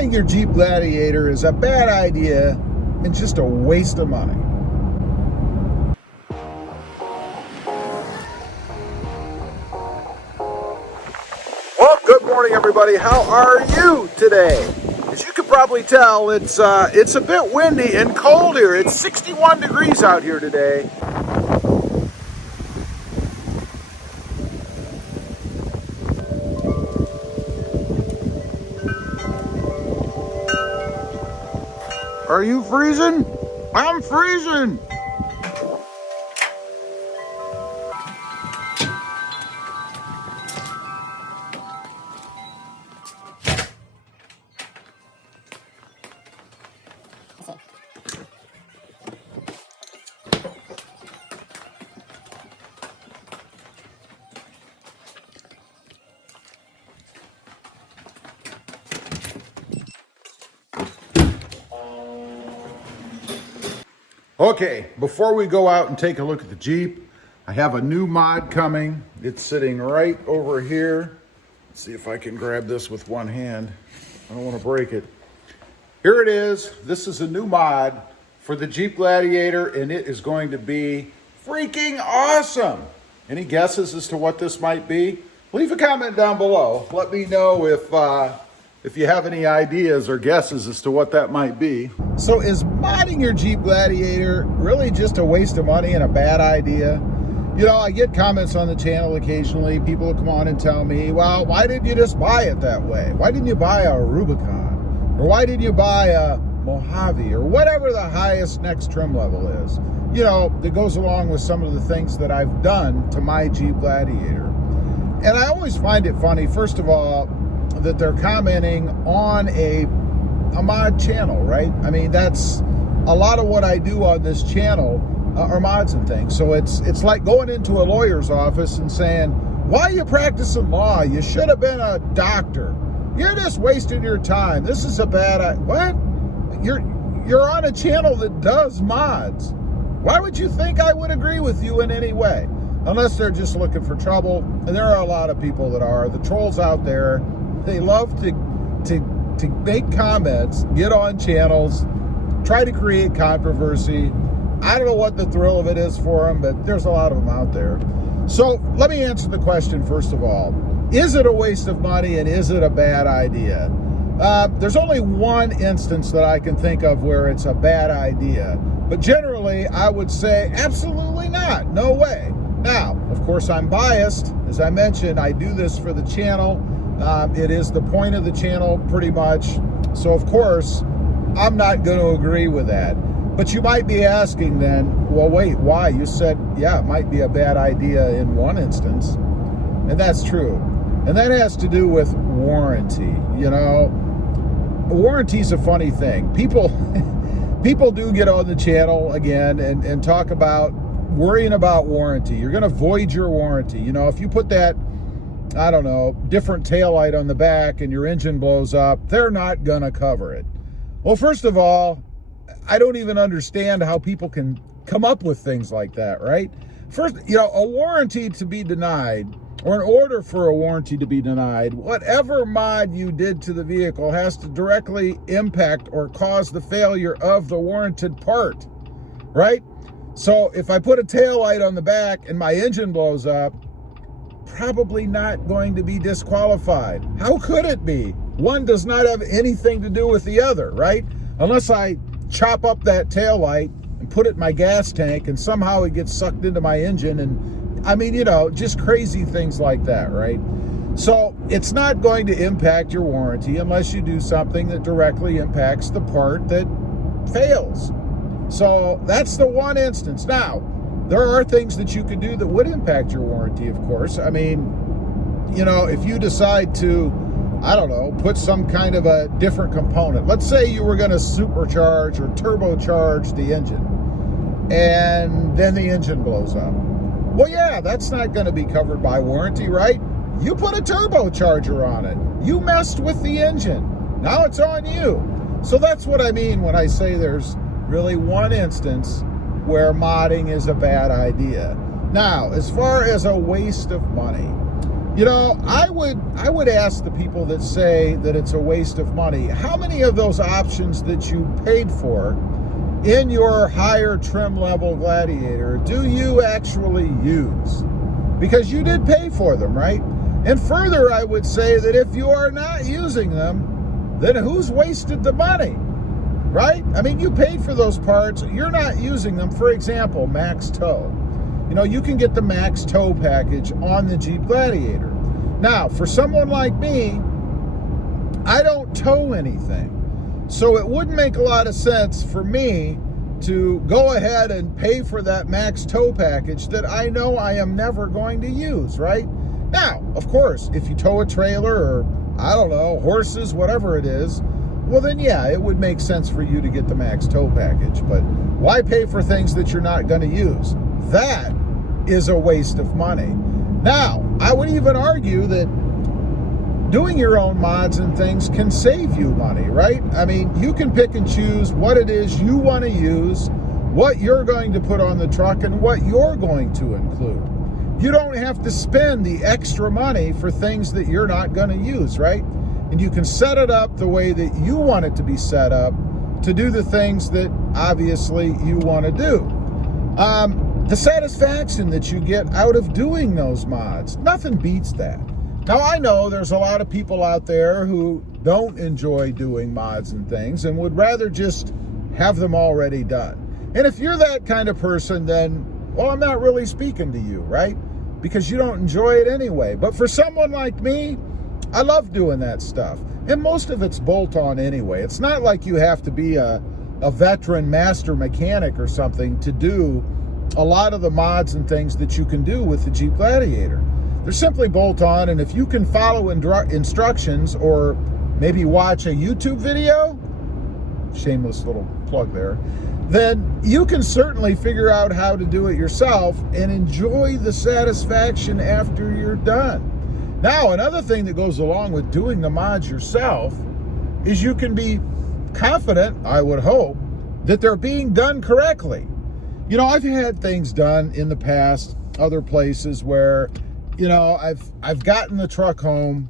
modding your Jeep Gladiator is a bad idea and just a waste of money. Well, good morning, everybody. How are you today? As you can probably tell, it's a bit windy and cold here. It's 61 degrees out here today. Are you freezing? I'm freezing. Okay, before we go out and take a look at the Jeep, I have a new mod coming. It's sitting right over here. Let's see if I can grab this with one hand. I don't want to break it. Here it is. This is a new mod for the Jeep Gladiator, and it is going to be freaking awesome. Any guesses as to what this might be? Leave a comment down below. Let me know if you have any ideas or guesses as to what that might be. So is modding your Jeep Gladiator really just a waste of money and a bad idea? You know, I get comments on the channel occasionally. People will come on and tell me, well, why didn't you just buy it that way? Why didn't you buy a Rubicon? Or why didn't you buy a Mojave? Or whatever the highest next trim level is. You know, that goes along with some of the things that I've done to my Jeep Gladiator. And I always find it funny, first of all, that they're commenting on a mod channel, right? I mean, that's a lot of what I do on this channel are mods and things. So it's like going into a lawyer's office and saying, why are you practicing law? You should have been a doctor. You're just wasting your time. This is a bad what? You're on a channel that does mods. Why would you think I would agree with you in any way? Unless they're just looking for trouble. And there are a lot of people that are. The trolls out there, they love to make comments, get on channels, try to create controversy. I don't know what the thrill of it is for them, but there's a lot of them out there. So let me answer the question first of all. Is it a waste of money and is it a bad idea? There's only one instance that I can think of where it's a bad idea. But generally, I would say absolutely not. No way. Now, of course, I'm biased. As I mentioned, I do this for the channel. It is the point of the channel pretty much. So of course, I'm not going to agree with that. But you might be asking then, well, wait, why? You said, yeah, it might be a bad idea in one instance. And that's true. And that has to do with warranty. You know, warranty's a funny thing. People do get on the channel again and talk about worrying about warranty. You're going to void your warranty. You know, if you put that, I don't know, different taillight on the back and your engine blows up, they're not going to cover it. Well, first of all, I don't even understand how people can come up with things like that, right? First, you know, a warranty to be denied, or an order for a warranty to be denied, whatever mod you did to the vehicle has to directly impact or cause the failure of the warranted part, right? So if I put a taillight on the back and my engine blows up, probably not going to be disqualified. How could it be? One does not have anything to do with the other, right? Unless I chop up that taillight and put it in my gas tank and somehow it gets sucked into my engine, and I mean, you know, just crazy things like that, right? So it's not going to impact your warranty unless you do something that directly impacts the part that fails. So that's the one instance. Now, there are things that you could do that would impact your warranty, of course. I mean, you know, if you decide to, I don't know, put some kind of a different component. Let's say you were going to supercharge or turbocharge the engine, and then the engine blows up. Well, yeah, that's not going to be covered by warranty, right? You put a turbocharger on it. You messed with the engine. Now it's on you. So that's what I mean when I say there's really one instance where modding is a bad idea. Now, as far as a waste of money, You know, I would ask the people that say that it's a waste of money, how many of those options that you paid for in your higher trim level Gladiator do you actually use? Because you did pay for them, right? And further, I would say that if you are not using them, then who's wasted the money, right? I mean, you paid for those parts, you're not using them. For example, Max Tow. You know, you can get the Max Tow package on the Jeep Gladiator. Now, for someone like me, I don't tow anything. So it wouldn't make a lot of sense for me to go ahead and pay for that Max Tow package that I know I am never going to use, right? Now, of course, if you tow a trailer or, I don't know, horses, whatever it is, well then yeah, it would make sense for you to get the Max Tow package. But why pay for things that you're not going to use? That is a waste of money. Now, I would even argue that doing your own mods and things can save you money, right? I mean, you can pick and choose what it is you want to use, what you're going to put on the truck, and what you're going to include. You don't have to spend the extra money for things that you're not going to use, right? And you can set it up the way that you want it to be set up to do the things that obviously you want to do. The satisfaction that you get out of doing those mods, nothing beats that. Now, I know there's a lot of people out there who don't enjoy doing mods and things and would rather just have them already done. And if you're that kind of person, then, well, I'm not really speaking to you, right? Because you don't enjoy it anyway. But for someone like me, I love doing that stuff. And most of it's bolt-on anyway. It's not like you have to be a veteran master mechanic or something to do a lot of the mods and things that you can do with the Jeep Gladiator. They're simply bolt-on, and if you can follow instructions or maybe watch a YouTube video, shameless little plug there, then you can certainly figure out how to do it yourself and enjoy the satisfaction after you're done. Now, another thing that goes along with doing the mods yourself is you can be confident, I would hope, that they're being done correctly. You know, I've had things done in the past, other places where, you know, I've gotten the truck home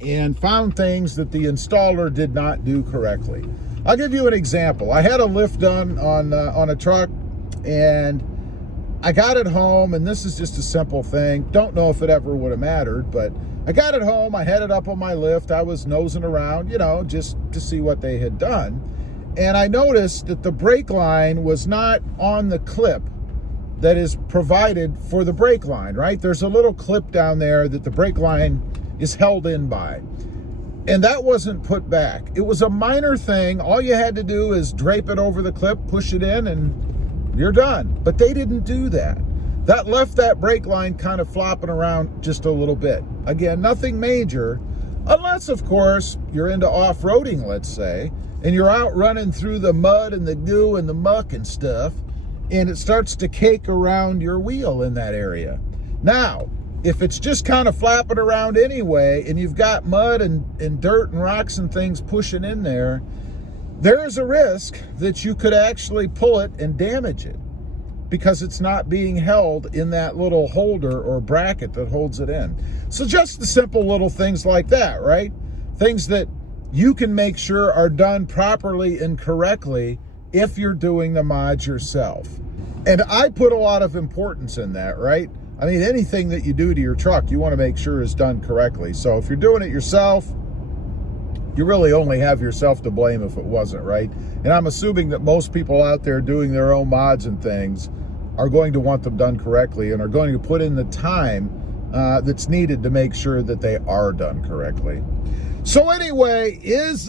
and found things that the installer did not do correctly. I'll give you an example. I had a lift done on a truck, and I got it home, and this is just a simple thing. Don't know if it ever would have mattered, but I got it home. I had it up on my lift. I was nosing around, you know, just to see what they had done. And I noticed that the brake line was not on the clip that is provided for the brake line, right? There's a little clip down there that the brake line is held in by. And that wasn't put back. It was a minor thing. All you had to do is drape it over the clip, push it in, and you're done. But they didn't do that. That left that brake line kind of flopping around just a little bit. Again, nothing major, unless, of course, you're into off-roading, let's say, and you're out running through the mud and the goo and the muck and stuff, and it starts to cake around your wheel in that area. Now, if it's just kind of flapping around anyway, and you've got mud and dirt and rocks and things pushing in there, there is a risk that you could actually pull it and damage it because it's not being held in that little holder or bracket that holds it in. So just the simple little things like that, right? Things that you can make sure are done properly and correctly if you're doing the mods yourself. And I put a lot of importance in that, right? I mean, anything that you do to your truck, you want to make sure is done correctly. So if you're doing it yourself, you really only have yourself to blame if it wasn't, right? And I'm assuming that most people out there doing their own mods and things are going to want them done correctly and are going to put in the time that's needed to make sure that they are done correctly. So anyway, is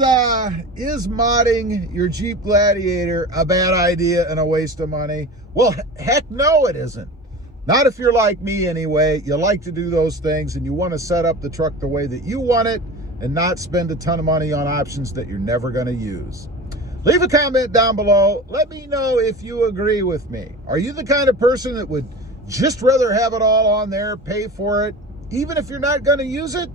modding your Jeep Gladiator a bad idea and a waste of money? Well, heck no, it isn't. Not if you're like me anyway. You like to do those things and you want to set up the truck the way that you want it and not spend a ton of money on options that you're never going to use. Leave a comment down below. Let me know if you agree with me. Are you the kind of person that would just rather have it all on there, pay for it, even if you're not going to use it?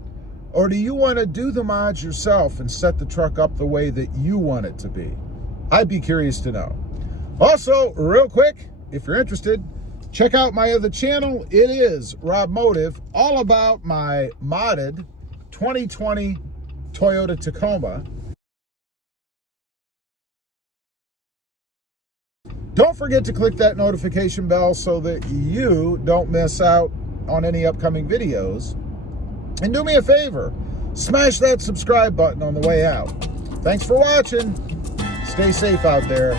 Or do you want to do the mods yourself and set the truck up the way that you want it to be? I'd be curious to know. Also, real quick, if you're interested, Check out my other channel. It is Rob Motive, all about my modded 2020 Toyota Tacoma. Don't forget to click that notification bell so that you don't miss out on any upcoming videos. And do me a favor, smash that subscribe button on the way out. Thanks for watching. Stay safe out there.